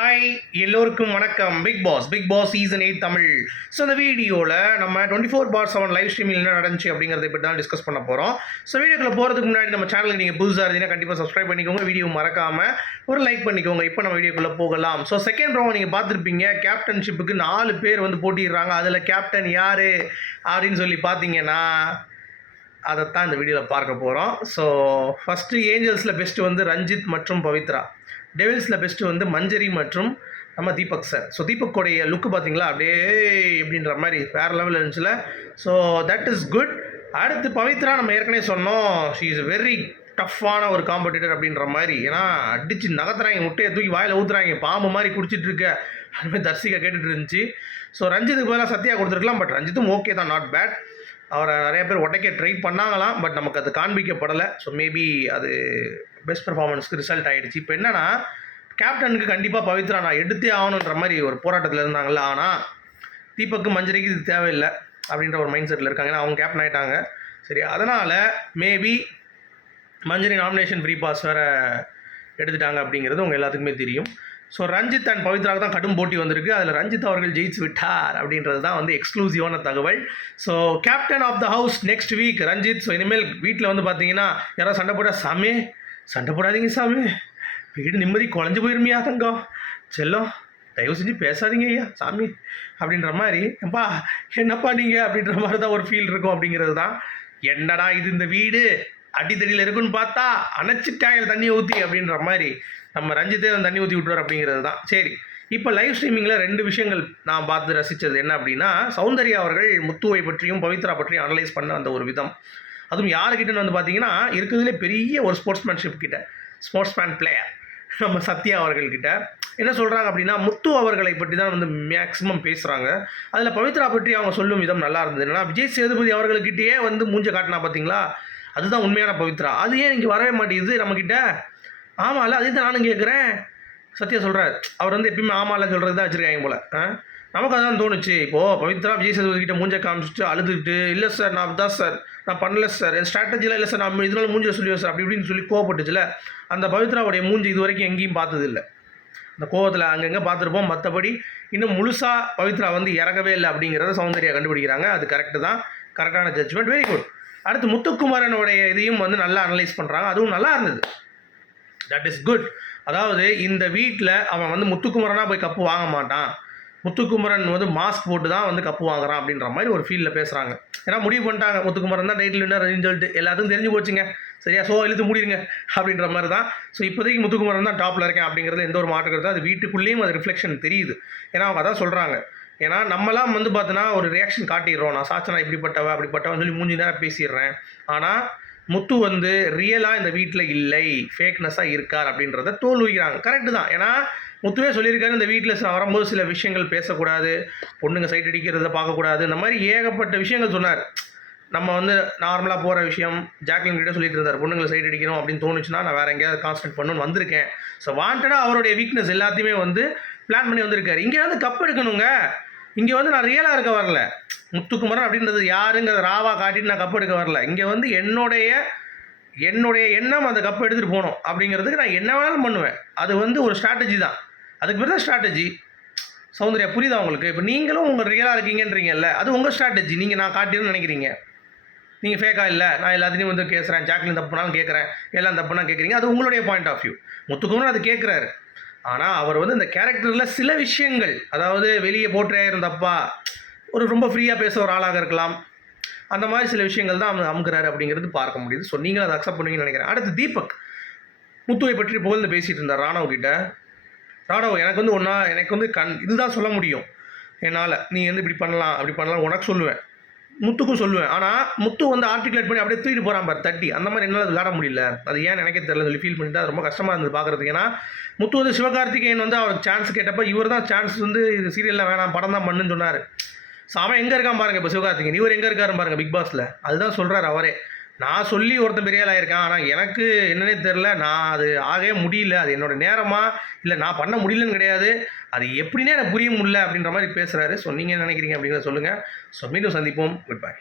Hi எல்லோருக்கும் வணக்கம். Bigg Boss season 8 Tamil. So இந்த வீடியோவில் நம்ம 24/7 லைவ் ஸ்ட்ரீமில் என்ன நடந்துச்சு அப்படிங்கிறத பற்றி தான் டிஸ்கஸ் பண்ண போகிறோம். ஸோ வீடியோக்குள்ள போகிறதுக்கு முன்னாடி நம்ம சேனலுக்கு நீங்கள் புதுசாக இருந்தீங்கன்னா கண்டிப்பாக சப்ஸ்கிரைப் பண்ணிக்கோங்க, வீடியோ மறக்காமல் ஒரு லைக் பண்ணிக்கோங்க. இப்போ நம்ம வீடியோக்குள்ளே போகலாம். ஸோ செகண்ட் ரவுண்ட் நீங்கள் பார்த்துருப்பீங்க, கேப்டன்ஷிப்புக்கு 4 பேர் வந்து போட்டிடுறாங்க. அதில் கேப்டன் யார் அப்படின்னு சொல்லி பார்த்தீங்கன்னா அதைத்தான் இந்த வீடியோவில் பார்க்க போகிறோம். ஸோ ஃபஸ்ட்டு ஏஞ்சல்ஸில் பெஸ்ட்டு வந்து ரஞ்சித் மற்றும் பவித்ரா. டெவில்ஸில் பெஸ்ட்டு வந்து மஞ்சரி மற்றும் நம்ம தீபக் சார். ஸோ தீபக்கோடைய லுக்கு பார்த்தீங்களா, அப்படியே எப்படின்ற மாதிரி வேறு லெவலில் இருந்துச்சுல. So that is good. அடுத்து பவித்ரா நம்ம ஏற்கனவே சொன்னோம், ஷீ இஸ் வெரி டஃப்பான ஒரு காம்படிட்டர் அப்படின்ற மாதிரி. ஏன்னா அடித்து நகர்த்துறாங்க, முட்டையை தூக்கி வாயில் ஊற்றுறாங்க, பாம்பு மாதிரி குடிச்சிட்டு இருக்க அதுமாதிரி தர்சிகா கேட்டுட்டு இருந்துச்சு. ஸோ ரஞ்சித்துக்கு பதிலாக சத்யா கொடுத்துருக்கலாம், பட் ரஞ்சித்தும் ஓகே தான், நாட் பேட். அவரை நிறைய பேர் உடைக்க ட்ரை பண்ணாங்களாம், பட் நமக்கு அது காண்பிக்கப்படலை. ஸோ மேபி அது பெஸ்ட் பர்ஃபார்மன்ஸ்க்கு ரிசல்ட் ஆகிடுச்சு. இப்போ என்னென்னா, கேப்டனுக்கு கண்டிப்பாக பவித்ரா நான் எடுத்தே ஆகணுன்ற மாதிரி ஒரு போராட்டத்தில் இருந்தாங்கல்ல. ஆனால் தீபக்கு மஞ்சரிக்கு இது தேவையில்லை அப்படின்ற ஒரு மைண்ட் செட்டில் இருக்காங்க. ஏன்னா அவங்க கேப்டன் ஆகிட்டாங்க. சரி, அதனால் மேபி மஞ்சரி நாமினேஷன் ஃப்ரீ பாஸ் வேறு எடுத்துட்டாங்க அப்படிங்கிறது உங்கள் எல்லாத்துக்குமே தெரியும். ஸோ ரஞ்சித் அண்ட் பவித்ராவுக்கு தான் கடும் போட்டி வந்திருக்கு. அதில் ரஞ்சித் அவர்கள் ஜெயிச்சு விட்டார் அப்படின்றது தான் வந்து எக்ஸ்க்ளூசிவான தகவல். So captain of the house next week Ranjith. So இனிமேல் வீட்டில் வந்து பார்த்தீங்கன்னா யாராவது சண்டை போட்டால், சாமி சண்டை போடாதீங்க சாமி, வீடு நிம்மதி குழஞ்சி போயிருமியா தங்கம் செல்லம், தயவு செஞ்சு பேசாதீங்க ஐயா சாமி அப்படின்ற மாதிரி. எப்பா என்னப்பா நீங்கள் அப்படின்ற மாதிரி தான் ஒரு ஃபீல் இருக்கும் அப்படிங்கிறது தான். என்னடா இது இந்த வீடு அடித்தடியில் இருக்குன்னு பார்த்தா அணைச்சிட்டாங்க தண்ணியை ஊற்றி அப்படின்ற மாதிரி நம்ம ரஞ்சித்தே வந்து தண்ணி ஊற்றி விட்டுவார் அப்படிங்கிறது தான். சரி, இப்போ லைவ் ஸ்ட்ரீமிங்கில் 2 விஷயங்கள் நான் பார்த்து ரசித்தது என்ன அப்படின்னா, சௌந்தர்யா அவர்கள் முத்துவை பற்றியும் பவித்ரா பற்றியும் அனலைஸ் பண்ண அந்த ஒரு விதம். அதுவும் யாருக்கிட்டன்னு வந்து பார்த்தீங்கன்னா, இருக்கிறதுலே பெரிய ஒரு ஸ்போர்ட்ஸ்மேன்ஷிப் கிட்ட, ஸ்போர்ட்ஸ்மேன் பிளேயர் நம்ம சத்யா அவர்கள்கிட்ட என்ன சொல்கிறாங்க அப்படின்னா, முத்து அவர்களை பற்றி தான் வந்து மேக்ஸிமம் பேசுகிறாங்க. அதில் பவித்ரா பற்றி அவங்க சொல்லும் விதம் நல்லா இருந்தது. ஏன்னா விஜய் சேதுபதி அவர்கள்கிட்டயே வந்து மூஞ்ச காட்டினா பார்த்தீங்களா, அதுதான் உண்மையான பவித்ரா. அது ஏன் இங்கே வரவே மாட்டேங்குது நம்மக்கிட்ட? ஆமாம்ல, அதே தான் நானும் கேட்குறேன். சத்யா சொல்கிறார், அவர் வந்து எப்பயுமே ஆமாம்ல சொல்கிறது தான் வச்சுருக்காங்க போல். நமக்கு அதான் தோணுச்சு. இப்போது பவித்ரா விஜய் சேதுபதி கிட்ட மூஞ்ச காமிச்சிட்டு அழுதுகிட்டு, இல்லை சார் நான் தான் சார், நான் பண்ணல சார், என் ஸ்ட்ராட்டஜிலாம் இல்லை சார், நான் இதனால மூஞ்சில் சொல்லுவேன் சார் அப்படி இப்படின்னு சொல்லி கோவப்பட்டுச்சுல. அந்த பவித்ராவுடைய மூஞ்சி இது வரைக்கும் எங்கேயும் பார்த்ததில்லை. அந்த கோவத்தில் அங்கங்கே பார்த்துருப்போம். மற்றபடி இன்னும் முழுசாக பவித்ரா வந்து இறங்கவே இல்லை அப்படிங்கிறத சௌந்தர்யா கண்டுபிடிக்கிறாங்க. அது கரெக்டு தான், கரெக்டான ஜட்ஜ்மெண்ட், வெரி குட். அடுத்து முத்துக்குமாரனுடைய இதையும் வந்து நல்லா அனலைஸ் பண்ணுறாங்க, அதுவும் நல்லா இருந்தது. That is good. அதாவது இந்த வீட்டில் அவன் வந்து முத்துக்குமரனாக போய் கப்பு வாங்க மாட்டான், முத்துக்குமரன் வந்து மாஸ்க் போட்டு தான் வந்து கப்பு வாங்குறான் அப்படின்ற மாதிரி ஒரு ஃபீலில் பேசுகிறாங்க. ஏன்னா முடிவு பண்ணிட்டாங்க, முத்துக்குமரன் தான் டைட்டில் வின்னர் சொல்லிட்டு எல்லாத்துக்கும் தெரிஞ்சு போச்சுங்க. சரியா, ஸோ இழுத்து முடியுங்க அப்படின்ற மாதிரி தான். ஸோ இப்போதைக்கு முத்துக்குமரன் தான் டாப்பில் இருக்கேன் அப்படிங்கிறது எந்த ஒரு மாற்றுக்கிறது, அது வீட்டுக்குள்ளேயும் அது ரிஃப்ளெக்ஷன் தெரியுது. ஏன்னா அவங்க அதான் சொல்கிறாங்க. ஏன்னா நம்மலாம் வந்து பார்த்தோன்னா ஒரு ரியாக்ஷன் காட்டிடுறோம், நான் சாச்சனா இப்படிப்பட்டவ அப்படிப்பட்டவன்னு சொல்லி மூஞ்சி நேரம் பேசிடுறேன். ஆனால் முத்து வந்து ரியலாக இந்த வீட்டில் இல்லை, ஃபேக்னஸாக இருக்கார் அப்படின்றத தோல் உரிக்கிறாங்க. கரெக்டு தான். ஏன்னா முத்துவே சொல்லியிருக்காரு, இந்த வீட்டில் வரும்போது சில விஷயங்கள் பேசக்கூடாது, பொண்ணுங்க சைட் அடிக்கிறத பார்க்கக்கூடாது, இந்த மாதிரி ஏகப்பட்ட விஷயங்கள் சொன்னார். நம்ம வந்து நார்மலாக போகிற விஷயம் ஜாக்லின் கிட்டே சொல்லிட்டு இருந்தார், பொண்ணுங்களை சைட் அடிக்கணும் அப்படின்னு தோணுச்சுன்னா நான் வேறு எங்கேயாவது கான்சன்ட்ரேட் பண்ணணும்னு வந்திருக்கேன். ஸோ வாண்டடாக அவருடைய வீக்னஸ் எல்லாத்தையுமே வந்து பிளான் பண்ணி வந்திருக்காரு. இங்கே வந்து கப் எடுக்கணுங்க, இங்கே வந்து நான் ரியலாக இருக்க வரல, முத்துக்குமரன் அப்படின்றது யாருங்கிறத ராவாக காட்டிட்டு நான் கப் எடுக்க வரல. இங்கே வந்து என்னுடைய எண்ணம் அந்த கப் எடுத்துகிட்டு போகணும் அப்படிங்கிறதுக்கு நான் என்ன வேணாலும் பண்ணுவேன். அது வந்து ஒரு ஸ்ட்ராட்டஜி தான், அதுக்கு பேர் தான் ஸ்ட்ராட்டஜி. சௌந்தர்யா புரியுதா உங்களுக்கு? இப்போ நீங்களும் உங்கள் ரியலாக இருக்கீங்கன்றீங்கல்ல, அது உங்கள் ஸ்ட்ராட்டஜி. நீங்கள் நான் காட்டிடுன்னு நினைக்கிறீங்க, நீங்கள் ஃபேக்காக இல்லை, நான் எல்லாத்தையும் வந்து கேட்குறேன், ஜாக்லின் தப்புனாலும் கேட்குறேன், எல்லாம் தப்புனா கேட்குறீங்க, அது உங்களுடைய பாயிண்ட் ஆஃப் வியூ. முத்துக்குமரன் அது கேட்குறாரு. ஆனால் அவர் வந்து இந்த கேரக்டரில் சில விஷயங்கள், அதாவது வெளியே போற்றே இருந்தப்பா ஒரு ரொம்ப ஃப்ரீயாக பேச ஒரு ஆளாக இருக்கலாம், அந்த மாதிரி சில விஷயங்கள் தான் அவங்க அமுக்குறாரு அப்படிங்கிறது பார்க்க முடியுது. ஸோ நீங்களும் அதை அக்செப்ட் பண்ணுவீங்கன்னு நினைக்கிறேன். அடுத்து தீபக் முத்துவை பற்றி புகழ்ந்து பேசிகிட்டு இருந்தார் ராணவ் கிட்ட. ராணவ் எனக்கு வந்து இதுதான் சொல்ல முடியும் என்னால், நீ வந்து இப்படி பண்ணலாம் அப்படி பண்ணலாம் உனக்கு சொல்லுவேன், முத்துக்கும் சொல்லுவேன். ஆனால் முத்து வந்து ஆர்டிகுலேட் பண்ணி அப்படியே தூக்கிட்டு போகிறான் பார் தட்டி, அந்த மாதிரி என்னால் அது விளையாட முடியல, அது ஏன் எனக்கே தெரியல சொல்லி ஃபீல் பண்ணிட்டு அது ரொம்ப கஷ்டமாக இருந்தது பார்க்குறதுக்கு. ஏன்னா முத்து வந்து சிவகார்த்திகேயன் வந்து அவருக்கு சான்ஸ் கேட்டப்போ இவர் தான் சான்ஸ் வந்து இது சீரியலில் வேணாம் படம் தான் பண்ணுன்னு சொன்னார். ஸோ அவன் எங்கே இருக்கான் பாருங்கள், இப்போ சிவகார்த்திகேயன் இவர் எங்கே இருக்காரு பாருங்கள் பிக் பாஸில், அதுதான் சொல்கிறார் அவரே. நான் சொல்லி ஒருத்தன் பெரிய ஆளாக இருக்கான், ஆனால் எனக்கு என்னன்னே தெரில, நான் அது ஆகவே முடியல, அது என்னோட நேரமா இல்லை நான் பண்ண முடியலன்னு கிடையாது, அது எப்படின்னே எனக்கு புரிய முடியல அப்படின்ற மாதிரி பேசுகிறாரு. ஸோ நீங்கள் என்ன நினைக்கிறீங்க அப்படிங்கிறத சொல்லுங்கள். ஸோ மீண்டும் சந்திப்போம். Good bye.